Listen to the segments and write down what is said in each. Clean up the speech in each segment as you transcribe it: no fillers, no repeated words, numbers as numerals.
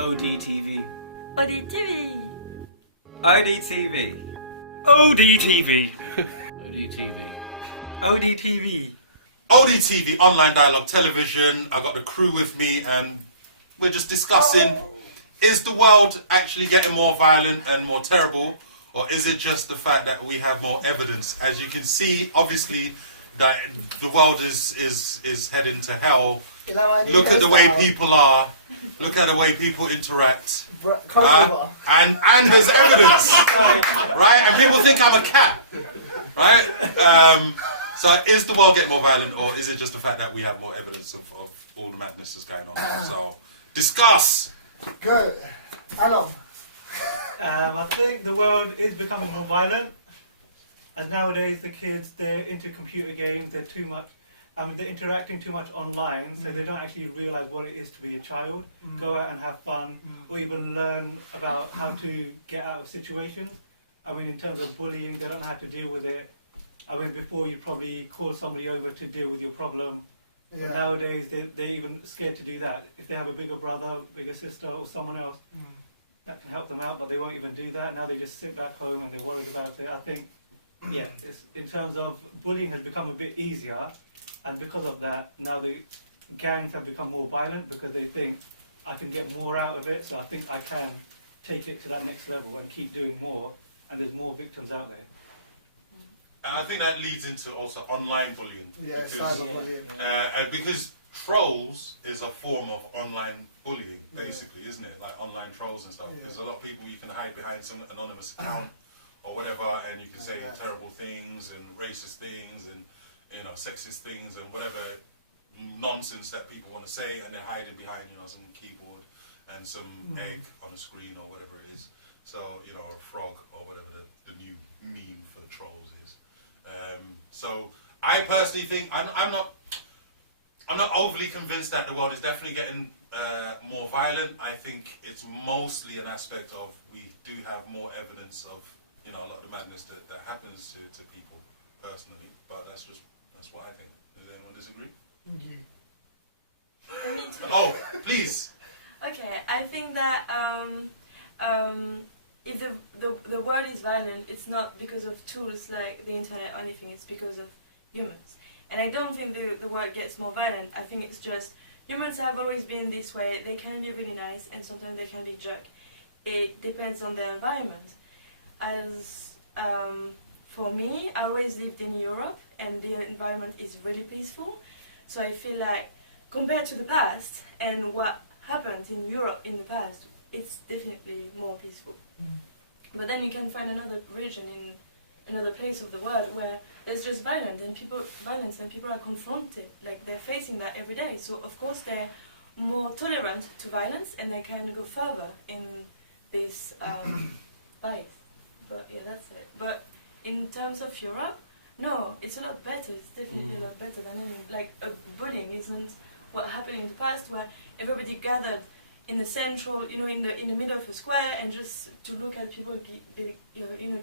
ODTV. ODTV. ODTV. ODTV. ODTV. ODTV. ODTV, online dialogue television. I got the crew with me and we're just discussing, is the world actually getting more violent and more terrible, or is it just the fact that we have more evidence? As you can see, obviously, that the world is heading to hell. Look at the way people are. Look at the way people interact. And there's evidence, right? And people think I'm a cat, right? So is the world getting more violent, or is it just the fact that we have more evidence of all the madness that's going on? So, discuss. Go. Alan. I think the world is becoming more violent, and nowadays the kids, they're into computer games, they're interacting too much online, so they don't actually realise what it is to be a child, go out and have fun, or even learn about how to get out of situations. I mean, in terms of bullying, they don't know how to deal with it. I mean, before you probably call somebody over to deal with your problem. Yeah. But nowadays, they're even scared to do that. If they have a bigger brother, bigger sister, or someone else that can help them out, but they won't even do that. Now they just sit back home and they're worried about it. I think, yeah, in terms of bullying has become a bit easier, and because of that, now the gangs have become more violent because they think, I can get more out of it, so I think I can take it to that next level and keep doing more, and there's more victims out there. I think that leads into also online bullying. Yeah, cyberbullying. Because trolls is a form of online bullying, basically, isn't it? Like online trolls and stuff. Yeah. There's a lot of people you can hide behind some anonymous account or whatever, and you can say terrible things and racist things and sexist things and whatever nonsense that people want to say, and they're hiding behind some keyboard and some egg on a screen or whatever it is. So a frog or whatever the new meme for trolls is. So I personally think I'm not overly convinced that the world is definitely getting more violent. I think it's mostly an aspect of we do have more evidence of a lot of the madness that happens to people personally. But that's what I think. Does anyone disagree? Oh, please. Okay, I think that if the world is violent, it's not because of tools like the internet or anything, it's because of humans. And I don't think the world gets more violent. I think it's just humans have always been this way. They can be really nice and sometimes they can be jerk. It depends on the environment. As for me, I always lived in Europe and the environment is really peaceful. So I feel like compared to the past and what happened in Europe in the past, it's definitely more peaceful. But then you can find another region in another place of the world where there's just violence and people are confronted, like they're facing that every day. So of course they're more tolerant to violence and they can go further in this bias. But yeah, that's it. But in terms of Europe, no, it's a lot better. It's definitely a lot better than anything. Like bullying isn't what happened in the past, where everybody gathered in the central, in the middle of a square, and just to look at people,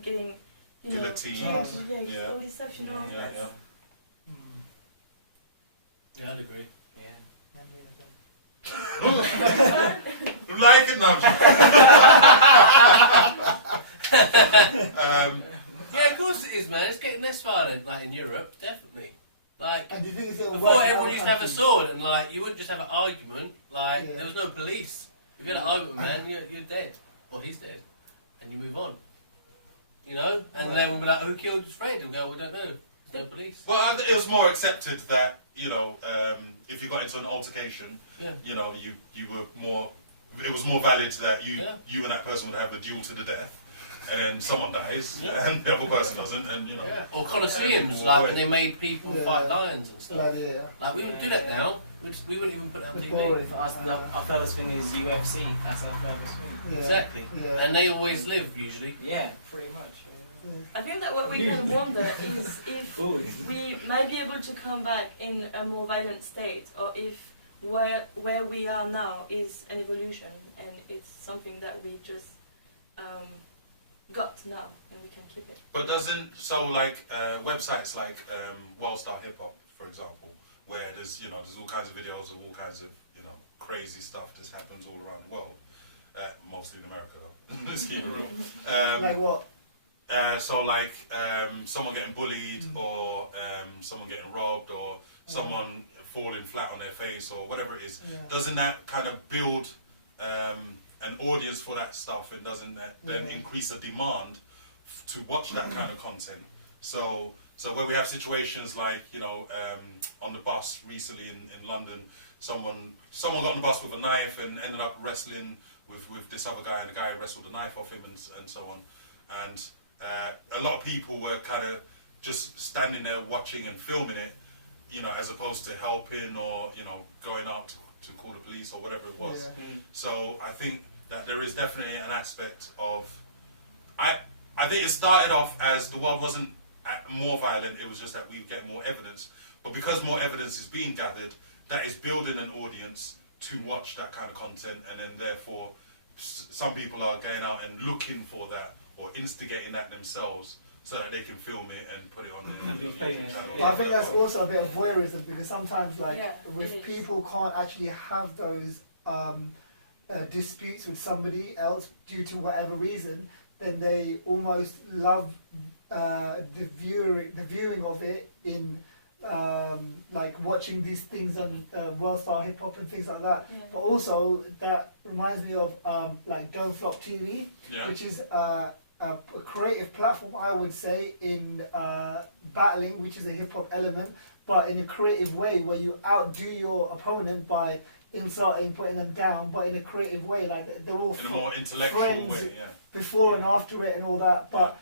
getting guillotined. All this stuff, Yeah, I'd agree. I'm liking them. Yeah, of course it is, man. It's getting less violent, like in Europe, definitely. Like, And do you think it's before everyone used to have a sword, and you wouldn't just have an argument. There was no police. If you had an argument, man, you're dead, or he's dead, and you move on. And then we'll be like, who killed Fred? And we'll go, we don't know. There's no police. Well, it was more accepted that if you got into an altercation, you were more. It was more valid that you and that person would have a duel to the death, and then someone dies, and the other person doesn't, and Or Colosseums, when they made people fight lions and stuff. Like we would do that now. We wouldn't even put that on TV. Our furthest thing is UFC. That's our furthest thing. Yeah. Exactly. Yeah. And they always live, usually. Yeah, pretty much. I think that what we can wonder is if we might be able to come back in a more violent state, or if where we are now is an evolution and it's something that we just got now and we can keep it. But websites like World Star Hip Hop, for example, where there's all kinds of videos of all kinds of crazy stuff that happens all around the world. mostly in America though. Let's keep it real. Like what? So like someone getting bullied, or someone getting robbed, or someone falling flat on their face, or whatever it is. Yeah. Doesn't that kind of build an audience for that stuff, and doesn't that then increase a demand to watch that kind of content? So when we have situations like, you know, on the bus recently in London, someone got on the bus with a knife and ended up wrestling with this other guy, and the guy wrestled the knife off him and so on. And a lot of people were kind of just standing there watching and filming it, you know, as opposed to helping or, you know, going out to call the police or whatever it was. Yeah. So I think that there is definitely an aspect of, I think it started off as the world wasn't more violent, it was just that we get more evidence. But because more evidence is being gathered, that is building an audience to watch that kind of content, and then therefore some people are going out and looking for that or instigating that themselves so that they can film it and put it on their YouTube channel. I think that's also a bit of voyeurism, because sometimes, like, Yeah, if people can't actually have those disputes with somebody else due to whatever reason, then they almost love the viewing of it in like watching these things on World Star Hip Hop and things like that. Yeah. But also that reminds me of like Don't Flop TV, which is a creative platform, I would say, in battling, which is a hip hop element, but in a creative way where you outdo your opponent by insulting, putting them down, but in a creative way, like they're all In a more intellectual friends way, yeah. before and after it and all that. But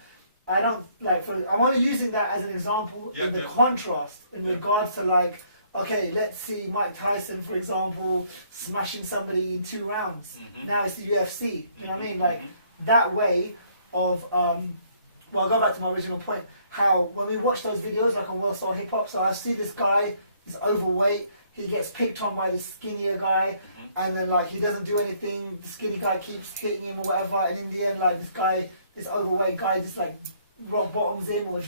I don't like. I'm only using that as an example in the contrast in regards to, like, okay, let's see Mike Tyson, for example, smashing somebody in 2 rounds. Now it's the UFC. You know what I mean? Like that way of. Well, I'll go back to my original point. How when we watch those videos, like on World Star Hip Hop, so I see this guy, he's overweight, he gets picked on by this skinnier guy, and then like he doesn't do anything. The skinny guy keeps hitting him or whatever, and in the end, like this overweight guy just like rock bottoms him or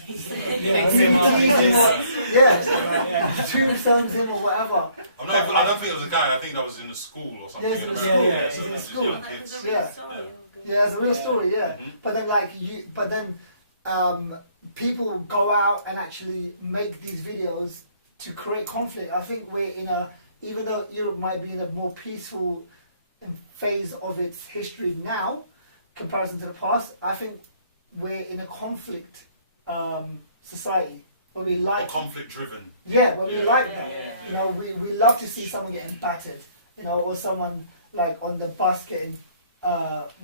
tombstones him or whatever. I don't think it was a guy. I think that was in the school or something. Yeah, it's in the school. Yeah, it's a real story. Yeah, but then people go out and actually make these videos to create conflict. I think we're in even though Europe might be in a more peaceful phase of its history now, comparison to the past, I think we're in a conflict society where we like conflict driven. Yeah, where we like that. You know, we love to see someone getting battered, you know, or someone like on the bus getting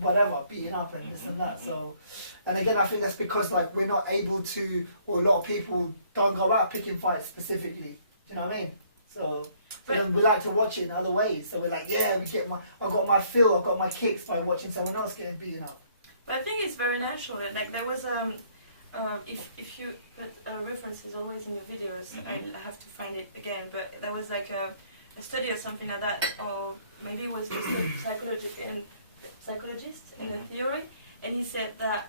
whatever, beaten up and this and that. So, and again, I think that's because like we're not able to, or a lot of people don't go out picking fights specifically. Do you know what I mean? So then we like to watch it in other ways. So we're like, yeah, I've got my fill, I've got my kicks by watching someone else getting beaten up. But I think it's very natural. Like there was if you put references always in your videos, I have to find it again. But there was like a study or something like that, or maybe it was just a psychologist in a theory, and he said that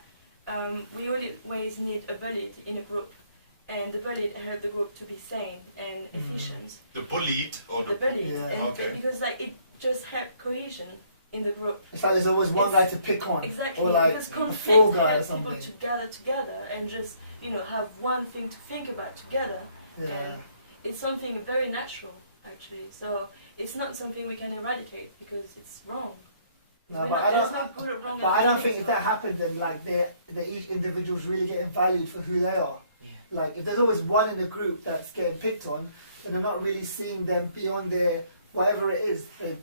we always need a bullied in a group, and the bullied help the group to be sane and efficient. The bullied or the bullied, yeah. And because like it just helped cohesion in the group. It's like there's always one guy to pick on, exactly, or like because a fall guy or helps something. people to gather together and just have one thing to think about together. Yeah. And it's something very natural actually. So it's not something we can eradicate because it's wrong. No, but I don't think if that happened, then like each individual's really getting valued for who they are. Like if there's always one in the group that's getting picked on, then they're not really seeing them beyond their whatever it is. They're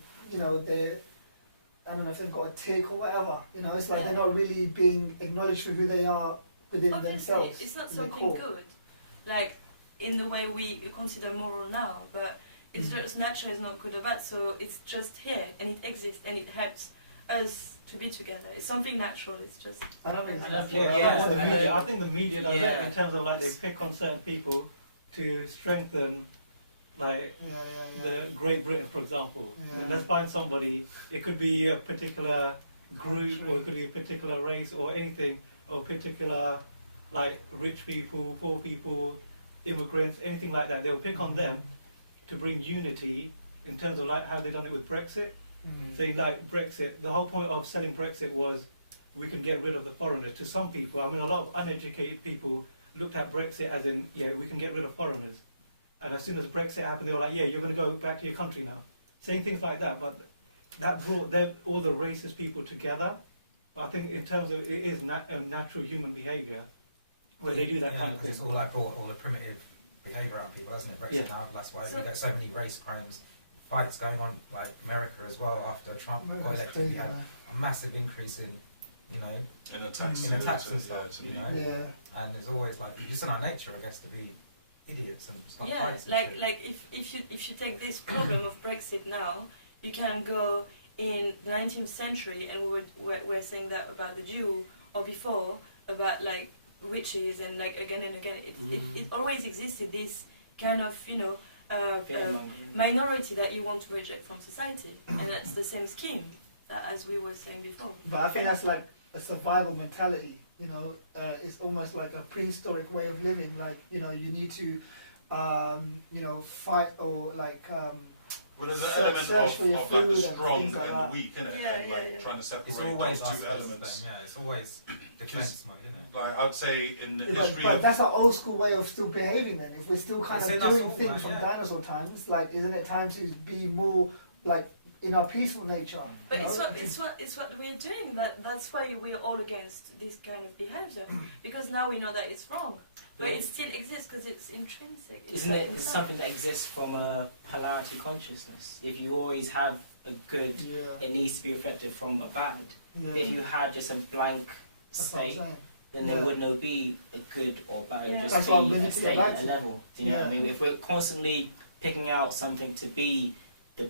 I don't know if they've got a tick or whatever. It's like they're not really being acknowledged for who they are within themselves. It's not something good, like in the way we consider moral now, but it's just nature is not good or bad. So it's just here and it exists and it helps us to be together. It's something natural. It's just. I don't think. I think the media does it in terms of like they pick on certain people to strengthen, like the Great Britain, for example. And let's find somebody. It could be a particular group, or it could be a particular race, or anything, or particular like rich people, poor people, immigrants, anything like that. They'll pick on them to bring unity in terms of like how they done it with Brexit. So like Brexit, the whole point of selling Brexit was we can get rid of the foreigners. To some people, I mean, a lot of uneducated people looked at Brexit as in, yeah, we can get rid of foreigners. And as soon as Brexit happened, they were like, yeah, you're going to go back to your country now. Saying things like that, but that brought all the racist people together. I think in terms of, it is natural human behaviour where they do that kind of thing. It's all like all the primitive behaviour out of people, hasn't it? Brexit now, that's why we get so many race crimes. Fights going on, like America as well, after Trump got elected, we had a massive increase in, you know, in attacks and stuff, you know. And there's always like, it's in our nature, I guess, to be idiots and stuff. Yeah, like if you take this problem of Brexit now, you can go in the 19th century, and we're saying that about the Jew, or before about like witches, and like again and again, it always existed, this kind of, you know, minority that you want to reject from society, and that's the same scheme as we were saying before. But I think that's like a survival mentality, you know. It's almost like a prehistoric way of living. Like, you know, you need to, you know, fight or like. Well, there's an element of like the strong and the weak, innit? Yeah, like trying to separate those two elements. Yeah, it's always defense mode, isn't it? Like I'd say in the history but that's our old school way of still behaving then. If we're still kind of doing things from dinosaur times, like, isn't it time to be more like in our peaceful nature? But it's what we're doing. That's why we're all against this kind of behavior, because now we know that it's wrong, but it still exists because it's intrinsic. Isn't it something that exists from a polarity consciousness? If you always have a good, it needs to be reflected from a bad. If you had just a blank state, then there would not be a good or bad, just be a state, a level. Do you know what I mean? If we're constantly picking out something to be the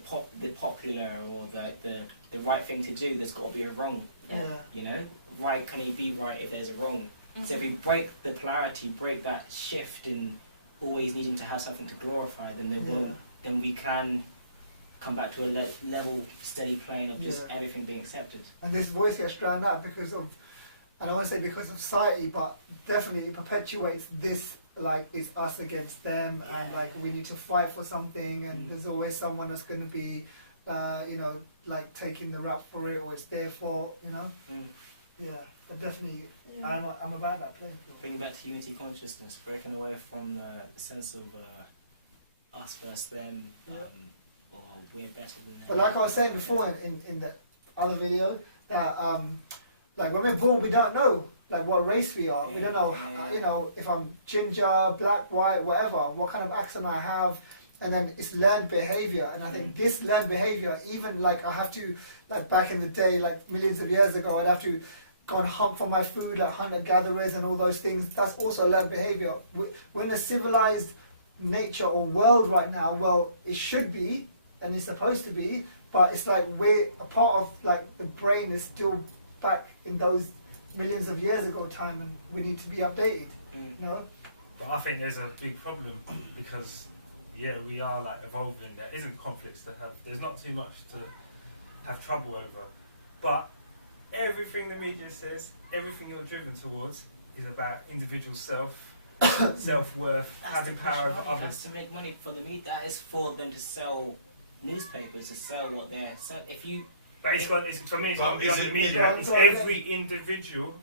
popular or the right thing to do, there's got to be a wrong. You know, right can only be right if there's a wrong. So if we break the polarity, break that shift in always needing to have something to glorify, then then we can come back to a level, steady plane of just everything being accepted. And this voice gets drowned out because of, I don't want to say because of society, but definitely it perpetuates this, like, it's us against them, and like we need to fight for something, and there's always someone that's going to be, you know, like taking the rap for it, or it's their fault, you know. But definitely, I'm about that playing field. Bring back to unity consciousness, breaking away from the sense of us versus them, or we're better than them. But like I was saying before in the other video, that like when we're born, we don't know like what race we are. We don't know, you know, if I'm ginger, black, white, whatever, what kind of accent I have, and then it's learned behavior. And I think this learned behavior, even like I have to, like back in the day, like millions of years ago, I'd have to go and hunt for my food, like hunter-gatherers and all those things. That's also learned behavior. We're in a civilized nature or world right now. Well, it should be, and it's supposed to be, but it's like we're a part of, like, the brain is still back in those millions of years ago time, and we need to be updated, you know? But I think there's a big problem because, we are like evolving. There isn't conflicts to have. There's not too much to have trouble over. But everything the media says, everything you're driven towards is about individual self-worth, having power over others. That's to make money for the media. That is for them to sell newspapers, to sell what they're selling. If you... But it's for me, it's not the media. It's every individual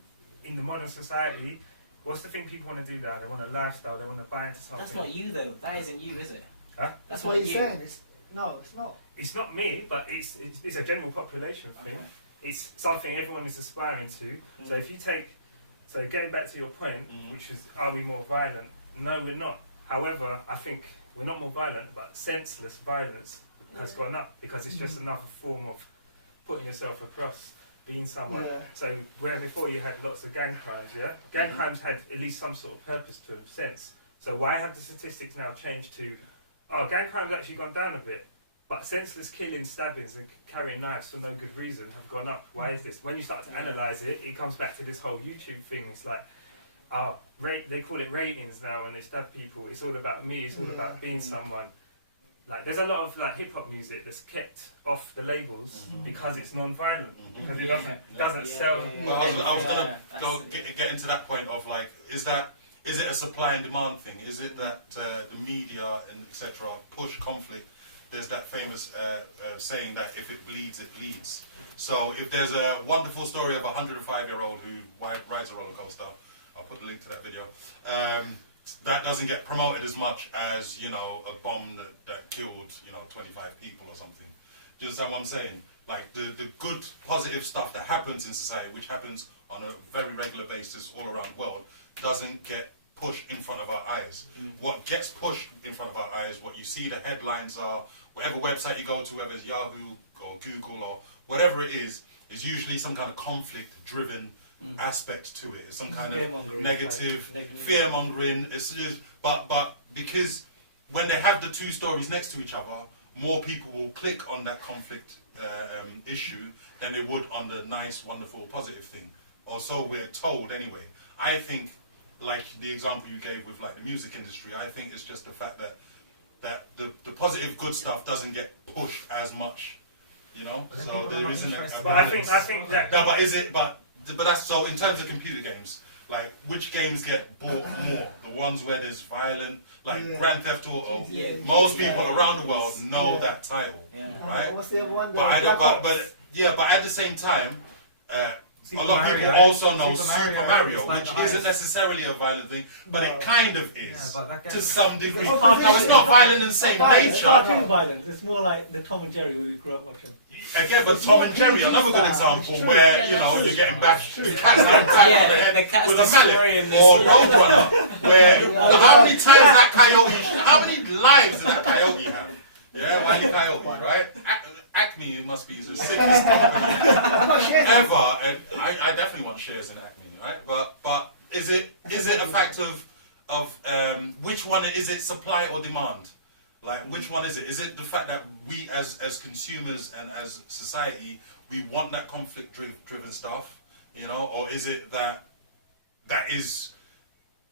in the modern society. What's the thing people want to do now? They want a lifestyle, they want to buy into something. That's not you though. That isn't you, is it? Huh? That's what you're saying. No, it's not. It's not me, but it's a general population thing. Okay. It's something everyone is aspiring to. So if you take, so getting back to your point, which is, are we more violent? No, we're not. However, I think we're not more violent, but senseless violence has gone up because it's just another form of putting yourself across, being someone. So where before you had lots of gang crimes, gang crimes had at least some sort of purpose to them, sense. So why have the statistics now changed to, gang crimes actually gone down a bit, but senseless killings, stabbings, and carrying knives for no good reason have gone up? Why is this? When you start to analyse it, it comes back to this whole YouTube thing. It's like, they call it ratings now when they stab people. It's all about me. It's all about being someone. Like, there's a lot of like hip hop music that's kept off the labels because it's non-violent, because it doesn't sell. Well, I was gonna get into that point of like, is it a supply and demand thing? Is it that the media and etc. push conflict there's that famous saying that if it bleeds, it leads. So if there's a wonderful story of a 105-year-old who rides a roller coaster, I'll put the link to that video. That doesn't get promoted as much as, you know, a bomb that killed, you know, 25 people or something. Just that what I'm saying. Like the good, positive stuff that happens in society, which happens on a very regular basis all around the world, doesn't get pushed in front of our eyes. What gets pushed in front of our eyes, what you see the headlines are, whatever website you go to, whether it's Yahoo or Google or whatever it is usually some kind of conflict-driven aspect to it. It's some kind of negative, fear-mongering. But because when they have the two stories next to each other, more people will click on that conflict issue than they would on the nice, wonderful, positive thing. Or so we're told anyway. I think, like the example you gave with like the music industry, I think it's just the fact that the positive, good stuff doesn't get pushed as much, you know. So there isn't a but I think that. No, but is it? But that's so. In terms of computer games, like which games get bought more? The ones where there's violent, like Grand Theft Auto. Most people around the world know that title, right? What's the other one? But at the same time, a lot of people also know Super Mario, which isn't necessarily a violent thing, but it kind of is to some degree. Now it's not violent in the same nature. It's more like the Tom and Jerry we grew up watching. Again, but Tom and Jerry, another good example where, you know, you're getting bashed, the cat's getting tapped on the head with a mallet. Or Roadrunner, where how many times that coyote, how many lives did that coyote have? Yeah, Wile E. Coyote, right? Acme must be the sickest company ever, and I definitely want shares in Acme, right? But is it a fact of which one is it, supply or demand? Like, which one is it? Is it the fact that we as consumers and as society, we want that conflict-driven stuff, you know? Or is it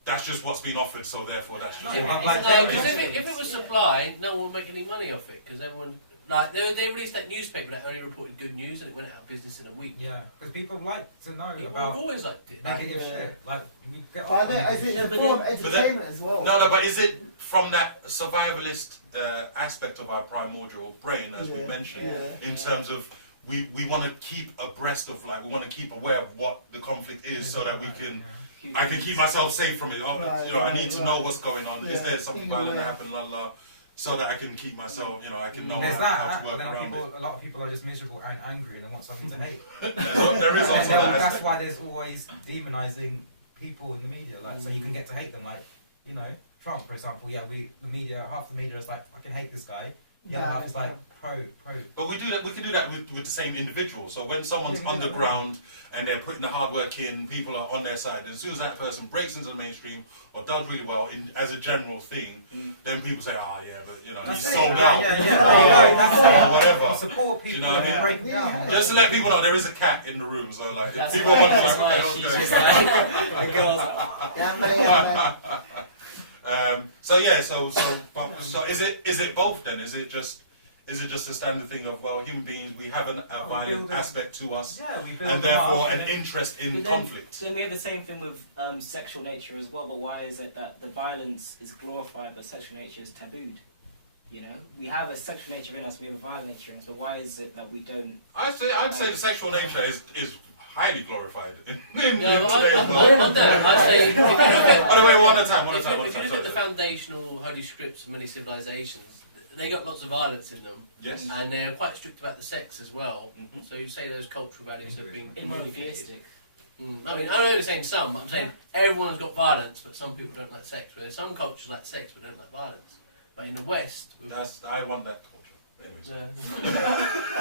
that's just what's been offered, so therefore that's just... Because if it was supply, no one would make any money off it, because everyone... Like, they released that newspaper that only reported good news and it went out of business in a week. Yeah, because people like to know We've about always liked it. negative shit. Like, we get I think it's a form of entertainment as well. No, but is it from that survivalist aspect of our primordial brain, as we mentioned, in terms of we want to keep abreast of, like, we want to keep aware of what the conflict is so that we can... I can keep myself safe from it. Oh, you know, I need to know what's going on. Is there something violent that happened? So that I can keep myself, you know, I can know how to work around it. A lot of people are just miserable and angry and they want something to hate. So there is also that. That's why there's always demonising people in the media, like, so you can get to hate them. Like, you know, Trump, for example. Yeah, the media, half the media is like, I can hate this guy. Yeah, half is like pro. But we do that. We can do that with the same individual. So when someone's underground and they're putting the hard work in, people are on their side. And as soon as that person breaks into the mainstream or does really well as a general thing, then people say, "Oh yeah, but you know, he's sold out." Or whatever. Support people. Do you know what I mean? Just to let people know, there is a cat in the room. So like, if people right. wonder That's why she's just like, the girls. So is it both then? Is it just a standard thing of, well, human beings, we have a violent aspect to us, and therefore an interest in conflict? Then we have the same thing with sexual nature as well, but why is it that the violence is glorified but sexual nature is tabooed? You know, we have a sexual nature in us, we have a violent nature in us, but why is it that we don't... I'd say the sexual nature is highly glorified in Yeah, today's world. I'd say... By the way, one at a time. If you look at the foundational holy scripts of many civilizations, they got lots of violence in them. Yes. And they're quite strict about the sex as well. So you say those cultural values have been monotheistic. I mean, I'm only saying some, but I'm saying everyone's got violence, but some people don't like sex. Whereas some cultures like sex, but don't like violence. But in the West... I want that culture. Anyways.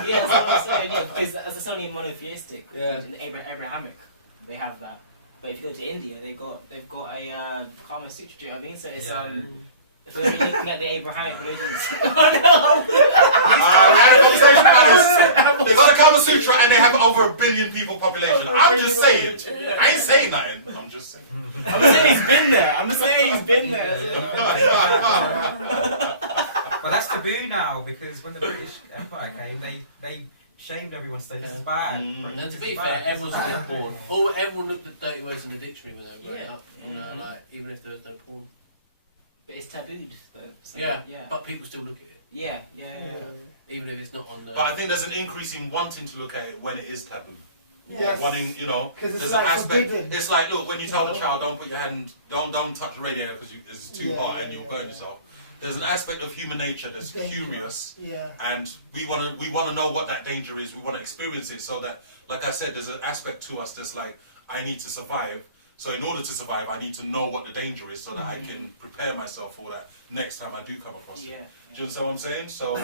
Yeah, that's what I'm saying. Yeah, because it's only monotheistic. In Abrahamic, they have that. But if you go to India, they've got a Kama Sutra. Do you know what I mean? So it's if you're looking at the Abrahamic religions. Oh no! We had a conversation about this. They've got a Kama Sutra and they have over 1 billion people population. I'm just saying. I ain't saying nothing. I'm just saying. I'm saying he's been there. But that's taboo now, because when the British Empire came, they shamed everyone, said this is bad. And to be fair, everyone's looked at porn. Everyone looked at dirty words in the dictionary when they were growing up. You know, like, even if there was no porn. But it's tabooed, though. So, yeah, but people still look at it. Yeah. Even if it's not on the... But I think there's an increase in wanting to look at it when it is taboo. Yes. Wanting, you know, it's there's like an aspect. forbidden. It's like, look, when you tell the child, don't put your hand, don't touch the radiator because it's too hot and you'll burn yourself. There's an aspect of human nature that's curious, and we want to know what that danger is. We want to experience it, so that, like I said, there's an aspect to us that's like, I need to survive. So in order to survive, I need to know what the danger is, so that I can prepare myself for that next time I do come across it. Do you understand what I'm saying? So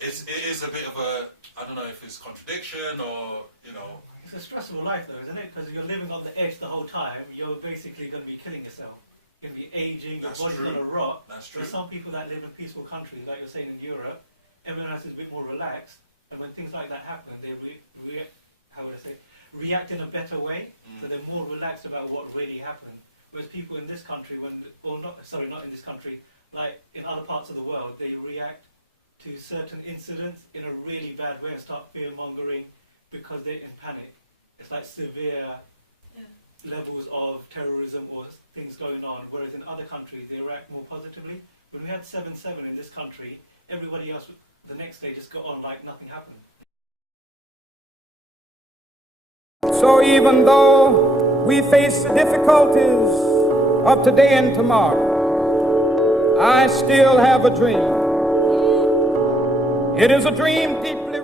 it is a bit of a, I don't know if it's contradiction or, you know. It's a stressful life though, isn't it? Because you're living on the edge the whole time. You're basically going to be killing yourself. You're going to be aging, your body's going to rot. That's true. There's some people that live in peaceful countries, like you're saying in Europe, everyone else is a bit more relaxed. And when things like that happen, they react in a better way. So they're more relaxed about what really happened. Whereas people in this country, not in this country, like in other parts of the world, they react to certain incidents in a really bad way and start fear-mongering because they're in panic. It's like severe levels of terrorism or things going on, whereas in other countries they react more positively. When we had 7/7 in this country, everybody else the next day just got on like nothing happened. So even though we face the difficulties of today and tomorrow, I still have a dream. It is a dream deeply